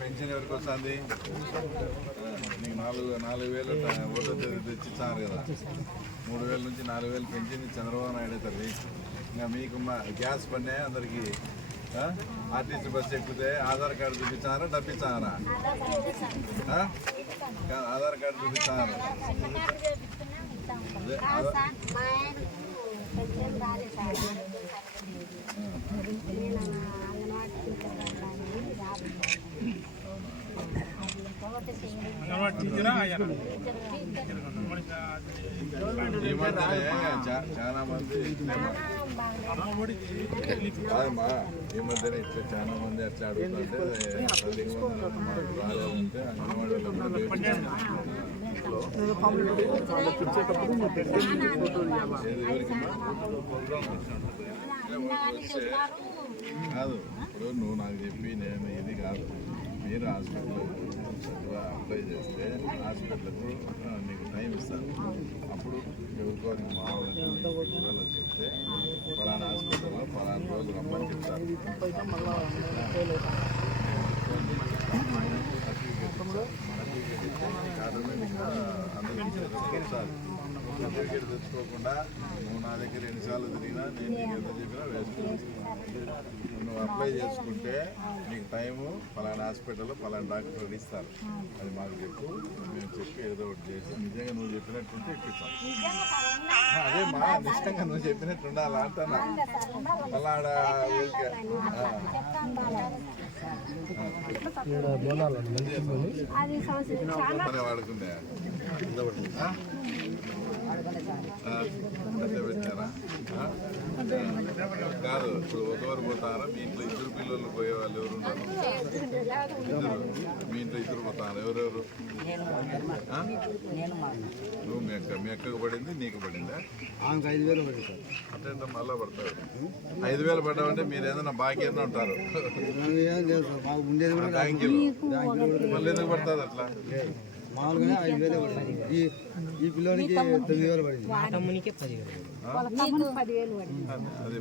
Pension ఎవరికి వస్తుంది? నీకు 4,000 ఓట్లు తెచ్చిచ్చారు కదా. 3,000 నుంచి 4,000 పెన్షన్ చంద్రబాబు నాయుడు అవుతుంది. ఇంకా మీకు గ్యాస్ పన్నే అందరికీ ఆర్టీసీ బస్సు ఎక్కితే ఆధార్ కార్డు చూపించారా డబ్బిచ్చారా? ఆధార్ కార్డు చూపించారా? చాలా మంది కాదమ్మా, ఈ మధ్యన ఇట్లా చాలా మంది అట్లా అడుగుతుంటే రాలేదంటే అంగన్వాడీ కాదు. ఇప్పుడు నువ్వు నాకు చెప్పి నేను ఇది కాదు, మీరు హాస్పిటల్ అప్లై చేస్తే హాస్పిటల్కు నీకు టైం ఇస్తాను. అప్పుడు ఎవరికో మామూలు చెప్తే ఫలానా హాస్పిటల్లో ఫలానా రోజు రమ్మని చెప్తారు. సర్టిఫికేట్ తెచ్చుకోకుండా నువ్వు నా దగ్గర ఎన్నిసార్లు తిరిగినా నేను నీకు ఎంత చెప్పినా వేస్ట్. నువ్వు అప్లై చేసుకుంటే నీకు టైము ఫలానా హాస్పిటల్లో ఫలానా డాక్టర్ ఇస్తారు. అది మాకు చెప్పు, మేము చెప్పి ఏదో ఒకటి చేసి నిజంగా నువ్వు చెప్పినట్టుంటే ఇప్పిస్తాం. అదే మా నిజంగా నువ్వు చెప్పినట్టు ఉండాలా అంటున్నా. ఫలానా ఊరికే వాడుకుందే పెట్టారా? కాదు, ఇప్పుడు ఒకరు పోతారా? మీ ఇంట్లో 2 పిల్లలు పోయే వాళ్ళు ఎవరు ఉన్నారు? మీ ఇంట్లో 2 పోతారా? ఎవరెవరు? నువ్వు మీ అక్కకు పడింది, నీకు పడిందా? 5,000 పడింది. అంటే మళ్ళా పడతారు. 5,000 పడ్డామంటే మీరు ఏదైనా బాకీ ఏదైనా ఉంటారు. మళ్ళీ ఎందుకు పడుతుంది అట్లా? మామూలుగానే 5,000 పడింది. ఈ పిల్లలకి 9,000 పడింది. అది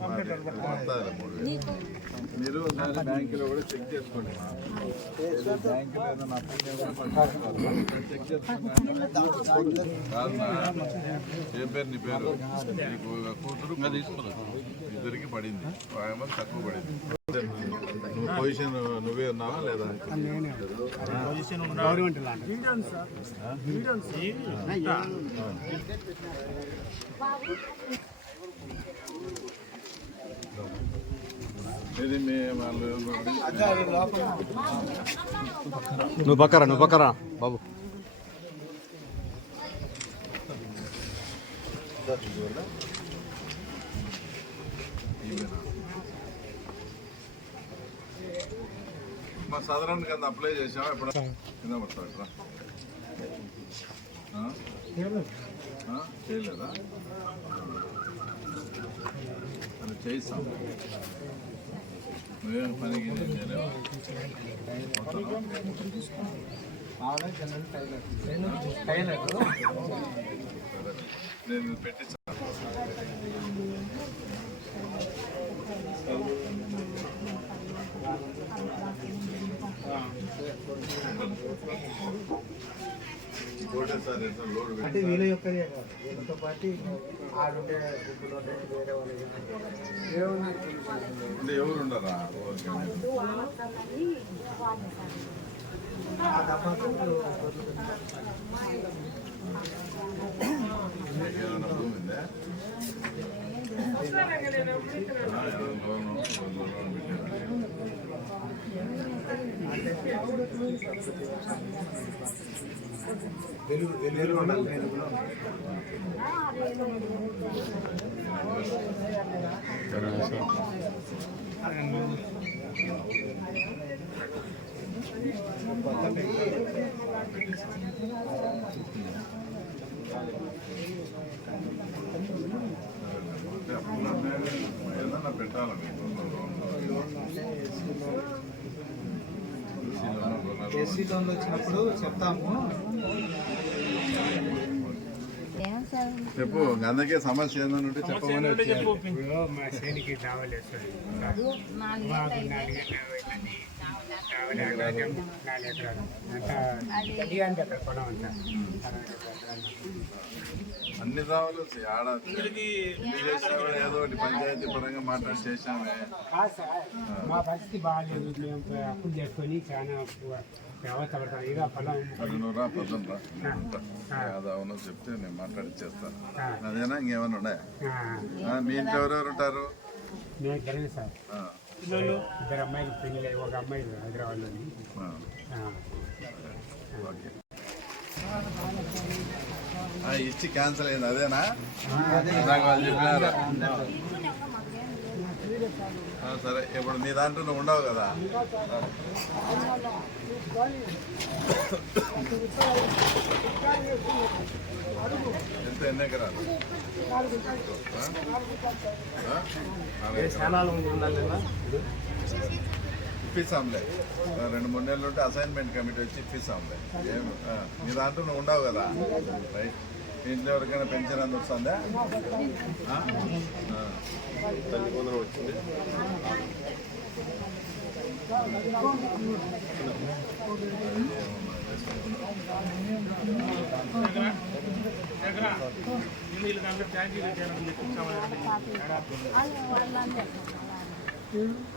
మీరు ఒకసారి బ్యాంకులో కూడా చెక్ చేసుకోండి. బ్యాంకులో ఏదైనా చెక్ చేసుకోండి. కాదునా, ఏం పేరు నీ పేరు? నీకు కూతురు ఇద్దరికి పడింది, తక్కువ పడింది. నువ్వు పొజిషన్ నువ్వే ఉన్నావా లేదా? నువ్వు పక్కరా బాబు. మా సాధారణ కింద అప్లై చేసావా? ఎప్పుడు కింద పడతావు ఇట్లా చేయలేదా? అది చేయిస్తాం. నువ్వేం పనికి నేను పెట్టించాను. అంటే వీళ్ళ యొక్క వీళ్ళతో పాటు ఆడుంటే ఎవరు ఉండరా? ఏదైనా భూమి ఉందా? వెలుగులో ఉండాలి. ఏదన్నా పెట్టాలని ఎస్సీ లోన్లు వచ్చినప్పుడు చెప్తాము. చెప్పు, అందుకే సమస్య ఏదైనా ఉంటే చెప్పమని మా అన్ని దావులు ఆడ చేసినా ఏదో ఒకటి పంచాయతీ పరంగా మాట్లాడి చేసినామే. మా పరిస్థితి బాగాలేదు, మేము అప్పులు చేసుకొని చాలా వ్యవస్థ పడతాం. ఇక పొలం పదునురా పొద్దునరా అవునో చెప్తే నేను మాట్లాడిచ్చేస్తాను. అదేనా ఇంకేమైనా ఉన్నాయా? మీ ఇంట్లో ఎవరెవరు ఉంటారు? మేము ఇద్దరమే సార్. ఇద్దరు అమ్మాయిలు పెళ్ళి, ఒక అమ్మాయి హైదరాబాద్లోని. ఓకే, ఇచ్చి క్యాన్సిల్ అయింది అదేనా? వాళ్ళు చెప్పినారు. సరే, ఇప్పుడు నీ దాంట్లో నువ్వు ఉండవు కదా. ఎంత ఎన్ని ఎకరాలు? ఇప్పిస్తాంలే, 2-3 నెలలు ఉంటే అసైన్మెంట్ కమిటీ వచ్చి ఇప్పిస్తాంలే. నీ దాంట్లో నువ్వు ఉండవు కదా. రైట్, మీ ఇంట్లో ఎవరికైనా పెన్షన్ అంత వస్తుందా? తల్లి కొందరు వచ్చింది.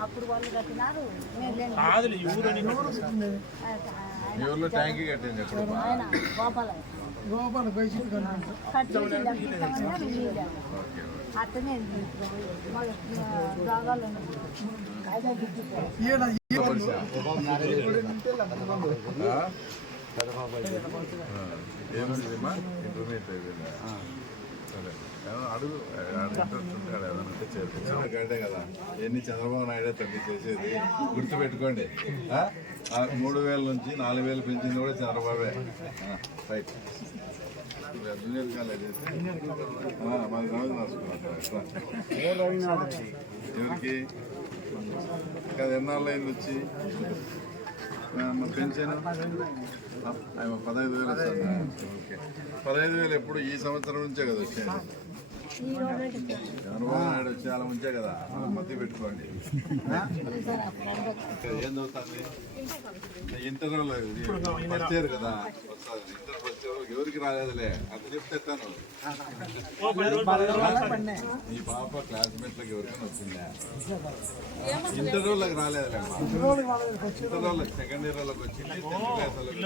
అప్పుడు వాళ్ళు కట్టినారు. మీ ఊర్లో ట్యాంకీ కట్టింది ఎప్పుడు? అట్టనే జాగాలు ఏమా ఇంటర్మీడియట్ అయిపోయిందా? సరే, అడుగు ఇంట్రెస్ట్ ఉంటాడు ఏదైనా చేర్పించే కదా. ఎన్ని చంద్రబాబు నాయుడు తగ్గి చేసేది గుర్తుపెట్టుకోండి. 3,000 నుంచి 4,000 పెంచింది కూడా చంద్రబాబే. రైట్, జూనియర్ కాలేజ్ అయితే మన రవీంద్రనాథ్ ఎవరికి కదా ఎన్నాళ్ళు అయింది వచ్చి పెన్షన్ 15,000 వస్తుందా? ఓకే, 15,000 ఎప్పుడు ఈ సంవత్సరం నుంచే కదా వచ్చేది. చంద్రబాబు నాయుడు వచ్చి అలా ఉంచే కదా, మధ్య పెట్టుకోండి. ఏం చదువుతుంది? ఇంటర్ పరిచయారు కదా, వస్తుంది. ఇంటర్ పరిచయం ఎవరికి రాలేదులే, అది చెప్తే తను ఈ పాప క్లాస్మేట్లకు ఎవరికైనా వచ్చిందా? ఇంటర్ వాళ్ళకి రాలేదులే. ఇంటర్ వాళ్ళకి సెకండ్ ఇయర్ వాళ్ళకి వచ్చింది. 10th క్లాస్ వాళ్ళకి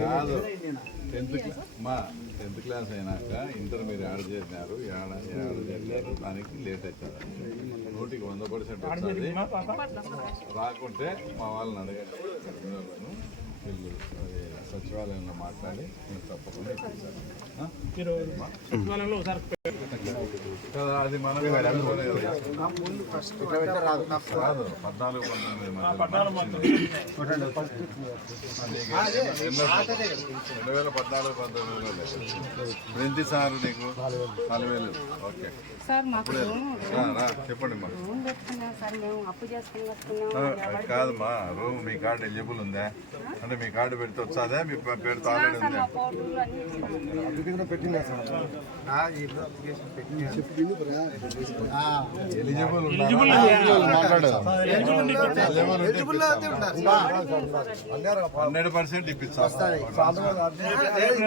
కాదు. 10th క్లాస్ అయినాక ఇంటర్ మీరు యాడ్ చేసినారు, యాడ్ చేసినారు, దానికి లేట్ అవుతుంది. 100% వస్తుంది. రాకుంటే మా వాళ్ళని అడగండి, వీళ్ళు సచివాలయంలో మాట్లాడి నేను తప్పకుండా ఇప్పిస్తాను. అది మనం రాదు. 2014-15 ఎంత సార్ నీకు? 4,000. ఓకే, చెప్పండి మా. కాదమ్మా, రూమ్ మీ కార్డు ఎలిజిబుల్ ఉందా? అంటే మీ కార్డు పెడితే వచ్చాదా? మీ పేరుతో ఆల్రెడీ ఉందా? ఎలిజిబుల్ 100% ఇప్పిస్తా.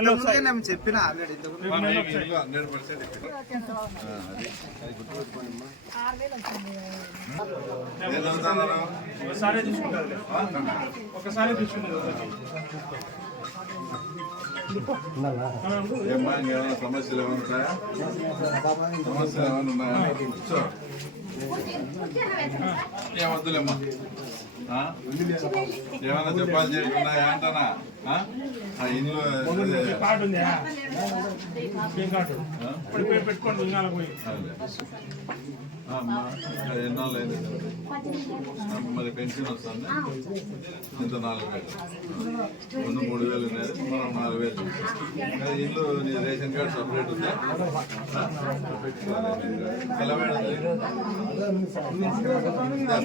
100% చెప్పిన ఏమా ఇంకేమైనా సమస్యలు ఏమైనా ఉన్నాయా? సమస్యలు ఏమైనా ఉన్నాయా? ఏమొద్దులేమ్మా, ఏమైనా చెప్పాలి చేసుకున్నాయా అంటానా? ఇల్లు ఎన్నాళ్ళు అయింది మరి పెన్షన్ వస్తుంది? ఇంత 4,000, ముందు 3,000 ఉన్నది, మనం 4,000 చూస్తాం. ఇల్లు నీ రేషన్ కార్డు సపరేట్ ఉందా?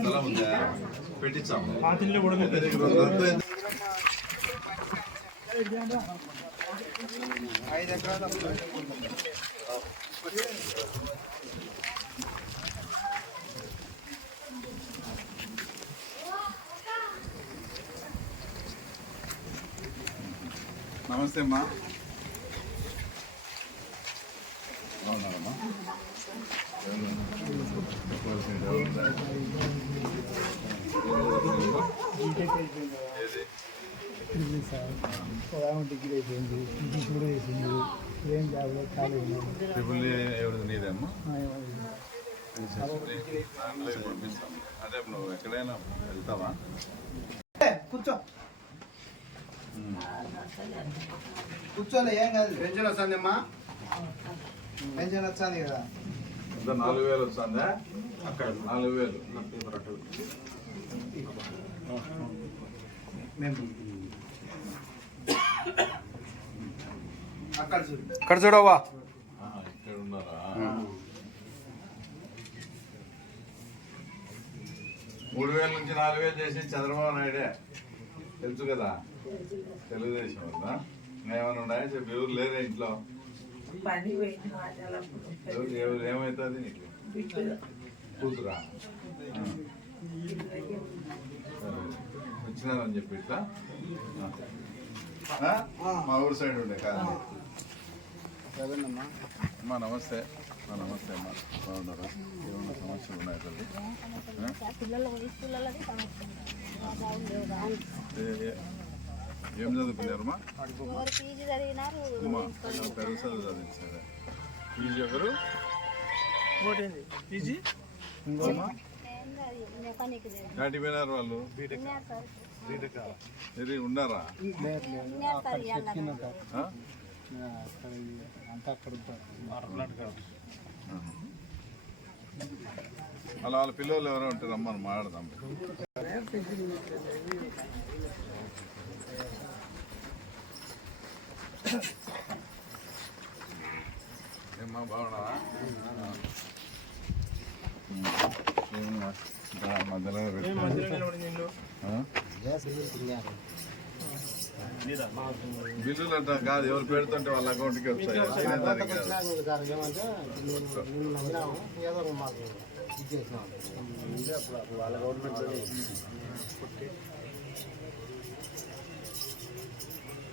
స్థలం ఉందా? పెట్టించాము. నమస్తే అమ్మా. బాగున్నారమ్మా? డిగ్రీ అయిపోయింది, కూడా అయిపోయింది, ఏం జాబ్లో ఖాళీ ఉన్నాను. ట్రిపుల్ ఎవరిది నీదమ్మా? పంపిస్తాం. అదే నువ్వు ఎక్కడైనా వెళ్తావా? కూర్చో కూర్చోలే, ఏం కాదు. పెన్షన్ వస్తుంది అమ్మా, పెన్షన్ వస్తుంది కదా. 4,000 వస్తుందా? అక్కడ 4,000. అక్కడ చూడవా, ఇక్కడ ఉన్నారా? 3,000 నుంచి 4,000 చేసి చంద్రబాబు నాయుడే తెలుసు కదా, తెలుగుదేశం వద్దా? ఏమైనా ఉన్నాయా చెప్పి? ఎవరు లేరా ఇంట్లో? ఎవరు ఏమవుతుంది నీకు? కూతురా? వచ్చినారని చెప్పి ఇట్లా మా ఊరు సైడ్ ఉండే కాదు. అమ్మా నమస్తే. నమస్తే అమ్మా, బాగున్నారా? ఏమన్నా సమస్యలు ఉన్నాయి తల్లి? ఏం చదువుకున్నారమ్మా? అమ్మా పెద్ద చదువు చదివించారా? పీజీ ఎవరు? పీజీ నాటి పోయినారు వాళ్ళు? ఇది ఉన్నారా? అంతా అక్కడ అలా వాళ్ళ పిల్లలు ఎవరో ఉంటారు, రమ్మని మాట్లాడదాం. ఏమ్మా బాగున్నావా? మధ్యలో బిల్లులు అంట కాదు, ఎవరు పెడుతుంటే వాళ్ళ అకౌంట్కి వస్తాయి.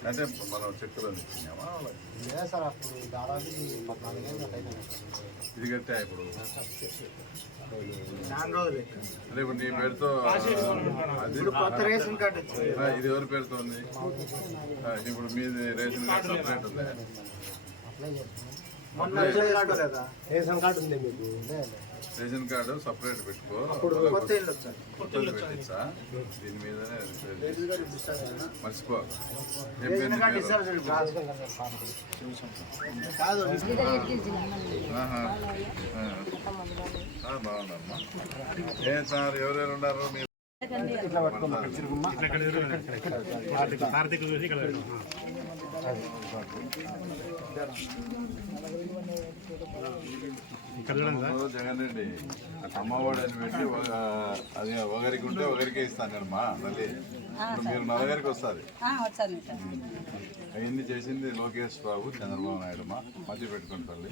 అంటే మనం చెక్కులో ఇచ్చినామా? ఇది కట్టా ఇప్పుడు అంటే ఇప్పుడు నీ పేరుతో రేషన్ కార్డు ఇది ఎవరి పేరుతో ఉంది? ఇప్పుడు మీది రేషన్ కార్డు సపరేట్ ఉంది. రేషన్ కార్డు ఉంది మీకు? రేషన్ కార్డు సపరేట్ పెట్టుకో. కొత్తది పెట్టించా? దీని మీదనే మర్చిపో. ఏం పేరు నీ పేరు? బాగున్నారమ్మా. ఏం సార్ ఎవరెవరు ఉన్నారు మీరు? జగన్ రెడ్డి అమ్మఒడి అని పెట్టి అది ఒకరికి ఉంటే ఒకరికే ఇస్తానమ్మా తల్లి. ఇప్పుడు మీరు నలుగురికి వస్తుంది. అవన్నీ చేసింది లోకేష్ బాబు, చంద్రబాబు నాయుడు. మధ్య పెట్టుకుని తల్లి.